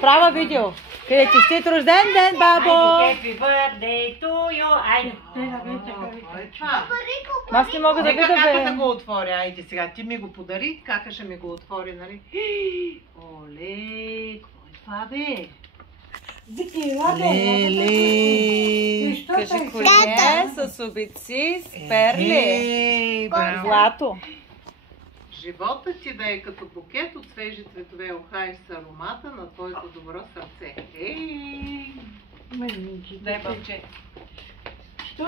Права видео. Къде честит рожден ден, бабо! Happy birthday to you. Айде. Аз не мога да Нека видя, кака да бе. го отворя. Айде сега, ти ми го подари, кака ще ми го отвори, нали? Оле, какво е това, бе? Леле, кажи коле с обици, с перли. Ей, браво. Злато. Живота ти да е като букет от свежи цветове, ухаеш с аромата на твоето добро сърце. Ей! Дай бълче.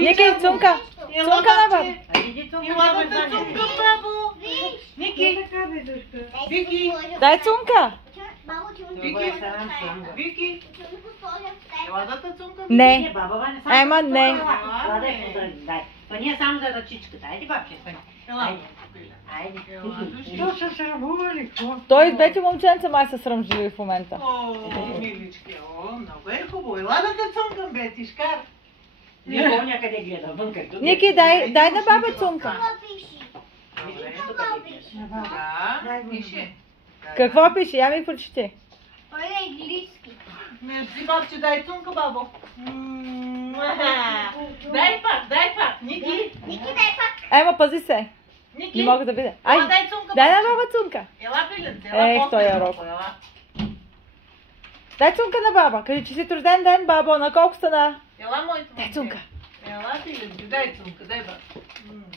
Ники, цунка. Цунка на бабо. Айде, Цунка. Ела да цунка, бабо! Ники! Вики! Дай цунка. Вики! Вики! Ела да те цунка? Не. Баба, не само. Ема не. Дай. То не е само за ръчичката. Айде, бабче. Ела. Айде. Ела, души. Що са се ръбували? Той двете момченца май са срамжливи в момента. О, милички, много е хубаво. Ела да те цункам, бе, тишкар. Не помня къде гледам. Вън като. Ники, дай на баба цунка. Да, пише. Какво пише? Я ми прочети. Мерси, бабче, дай цунка, бабо. Дай пак, Ники. Ема, пази се. Ники. Не мога да видя. Ай, Ела, дай цунка, дай на бабче. баба цунка. Ела, пиленце, ела, Ех, после, той е бабо, рок. ела. Дай цунка на баба. Кажи, че си рожден ден, бабо. На колко стана? Ела, моето Дай момче. цунка. Ела, пиленце, дай цунка, дай бабче.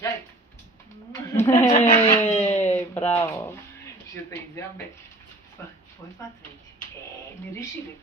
Дай. Ей, браво. Ще те изям, бе. Какво е това, цвети? Мириши ли?